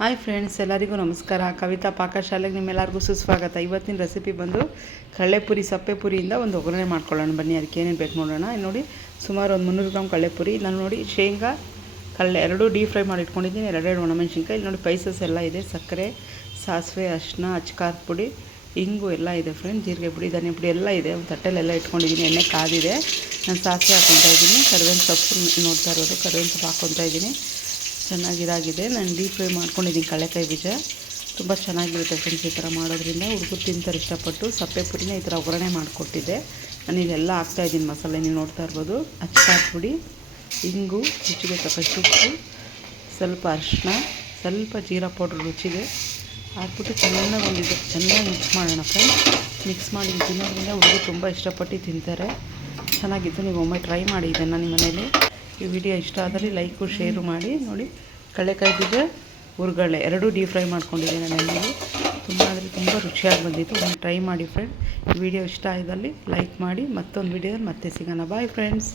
Hi friends, ಎಲ್ಲರಿಗೂ ನಮಸ್ಕಾರ. ಕವಿತಾ ಪಾಕಶಾಲೆಗೆ ನಿಮ್ಮೆಲ್ಲರಿಗೂ ಸುಸ್ವಾಗತ. ಇವತ್ತಿನ ರೆಸಿಪಿ ಬಂದು ಕಡಲೆಪುರಿ, ಸಪ್ಪೆಪುರಿಯಿಂದ ಒಂದು ಒಗ್ಗರಣೆ ಮಾಡ್ಕೊಳ್ಳೋಣ. ಬನ್ನಿ, ಅದಕ್ಕೆ ಏನೇನು ಬೇಕು ನೋಡೋಣ. ನೋಡಿ, ಸುಮಾರು ಒಂದು 300 ಗ್ರಾಮ್ ಕಡಲೆಪುರಿ. ನಾನು ನೋಡಿ ಶೇಂಗಾ, ಕಡಲೆ ಎರಡೂ ಡೀಪ್ ಫ್ರೈ ಮಾಡಿ ಇಟ್ಕೊಂಡಿದ್ದೀನಿ. ಎರಡೆರಡು ಒಣಮೆಣ್ಸಿನ್ಕಾಯಿ. ಇಲ್ಲಿ ನೋಡಿ ಸ್ಪೈಸಸ್ ಎಲ್ಲ ಇದೆ. ಸಕ್ಕರೆ, ಸಾಸಿವೆ, ಅರಿಶಿನ, ಅಚ್ಕಾರದ ಪುಡಿ, ಇಂಗು ಎಲ್ಲ ಇದೆ ಫ್ರೆಂಡ್. ಜೀರಿಗೆ ಪುಡಿ, ಧನಿಯಾ ಪುಡಿ ಎಲ್ಲ ಇದೆ. ಒಂದು ತಟ್ಟೆಲೆಲ್ಲ ಇಟ್ಕೊಂಡಿದ್ದೀನಿ. ಎಣ್ಣೆ ಕಾದಿದೆ. ನಾನು ಸಾಸಿವೆ ಹಾಕ್ಕೊತಾ ಇದ್ದೀನಿ. ಕರಿಬೇವಿನ ಸೊಪ್ಪು ನೋಡ್ತಾ ಇರೋದು, ಕರಿಬೇವಿನ ಸೊಪ್ಪು ಹಾಕ್ಕೊತಾ ಇದ್ದೀನಿ. ಚೆನ್ನಾಗಿದಾಗಿದೆ. ನಾನು ಡೀಪ್ ಫ್ರೈ ಮಾಡ್ಕೊಂಡಿದ್ದೀನಿ ಕಡಲೆಕಾಯಿ ಬೀಜ. ತುಂಬ ಚೆನ್ನಾಗಿರುತ್ತೆ ಫ್ರೆಂಡ್ಸ್. ಈ ಥರ ಮಾಡೋದ್ರಿಂದ ಹುಡುಗರು ತಿಂತಾರೆ ಇಷ್ಟಪಟ್ಟು. ಸಪ್ಪೆ ಪುರಿನ ಈ ಥರ ಒಗ್ಗರಣೆ ಮಾಡಿಕೊಟ್ಟಿದ್ದೆ. ನಾನು ಇಲ್ಲೆಲ್ಲ ಹಾಕ್ತಾಯಿದ್ದೀನಿ ಮಸಾಲೆ, ನೀವು ನೋಡ್ತಾ ಇರ್ಬೋದು. ಅಚ್ಕಾರದ ಪುಡಿ, ಇಂಗು, ರುಚಿಗೆ ತಕ್ಕಷ್ಟು ಉಪ್ಪು, ಸ್ವಲ್ಪ ಅರಿಶಿನ, ಸ್ವಲ್ಪ ಜೀರಾ ಪೌಡ್ರ್ ರುಚಿಗೆ ಹಾಕ್ಬಿಟ್ಟು ಚೆನ್ನಾಗಿ ಮಿಕ್ಸ್ ಮಾಡೋಣ ಫ್ರೆಂಡ್ಸ್. ಮಿಕ್ಸ್ ಮಾಡಿ ತಿನ್ನೋದ್ರಿಂದ ಹುಡುಗರು ತುಂಬ ಇಷ್ಟಪಟ್ಟು ತಿಂತಾರೆ. ಚೆನ್ನಾಗಿತ್ತು. ನೀವು ಒಮ್ಮೆ ಟ್ರೈ ಮಾಡಿ ಇದನ್ನು ನಿಮ್ಮ ಮನೇಲಿ. ಈ ವಿಡಿಯೋ ಇಷ್ಟ ಆದರೆ ಲೈಕು ಶೇರು ಮಾಡಿ. ನೋಡಿ, ಕಡಲೆಕಾಯಿ ಬೀಜ, ಹುರ್ಗಡ್ಲೆ ಎರಡೂ ಡೀಪ್ ಫ್ರೈ ಮಾಡ್ಕೊಂಡಿದ್ದೀನಿ ನಾನು ಎಣ್ಣೆಗೆ. ತುಂಬ ರುಚಿಯಾಗಿ ಬಂದಿತ್ತು. ಒಂದು ಟ್ರೈ ಮಾಡಿ ಫ್ರೆಂಡ್. ಈ ವಿಡಿಯೋ ಇಷ್ಟ ಆದಲ್ಲಿ ಲೈಕ್ ಮಾಡಿ. ಮತ್ತೊಂದು ವಿಡಿಯೋದಲ್ಲಿ ಮತ್ತೆ ಸಿಗೋಣ. Bye friends.